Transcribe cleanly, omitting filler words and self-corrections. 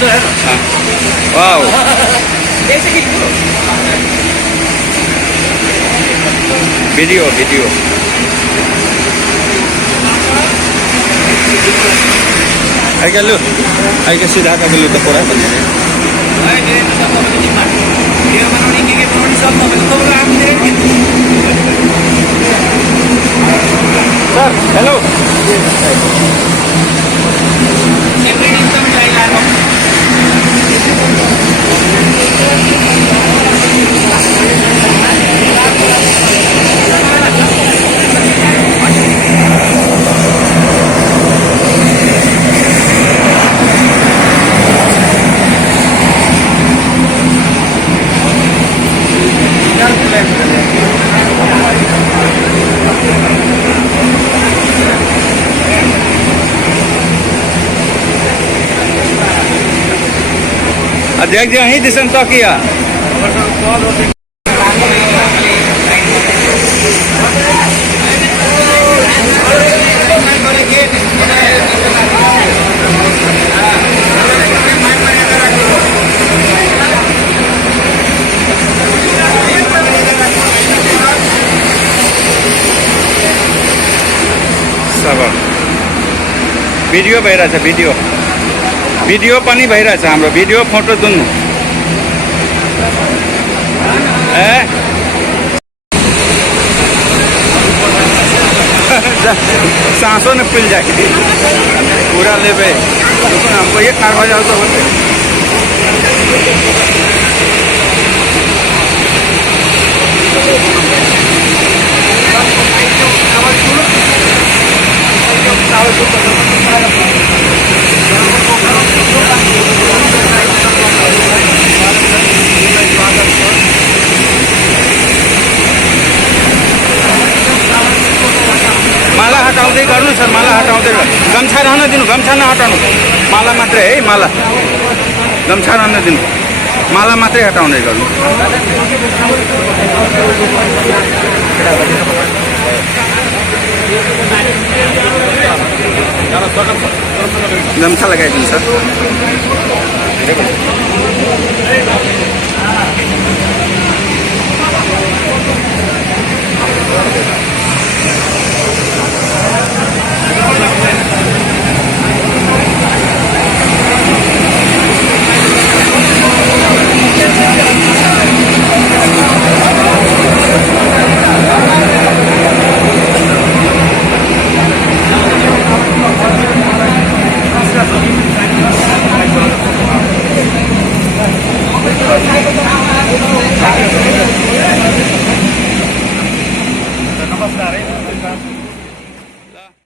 wow video video आई क्या लू आई क्या सीधा का लू तो पूरा बन जाए सर हेलो देख दिया ही दिसन तो किया सब भिडियो भइरहेछ भिडियो पनि भइरहेछ हाम्रो भिडियो फोटो दुन्नु सांसों ने पिल जाएगी पूरा ले पे हमको ये कार हो जाओ तो होते माला हटाउँदै गर्नु सर माला हटाउँदै गर्नु गम्छा रहन दिनु गम्छा नहटाउनु माला मात्रै है माला गम्छा रहन दिनु माला मात्रै हटाउँदै गर्नु गम्छा लगाइदिनु सर नमस्कार है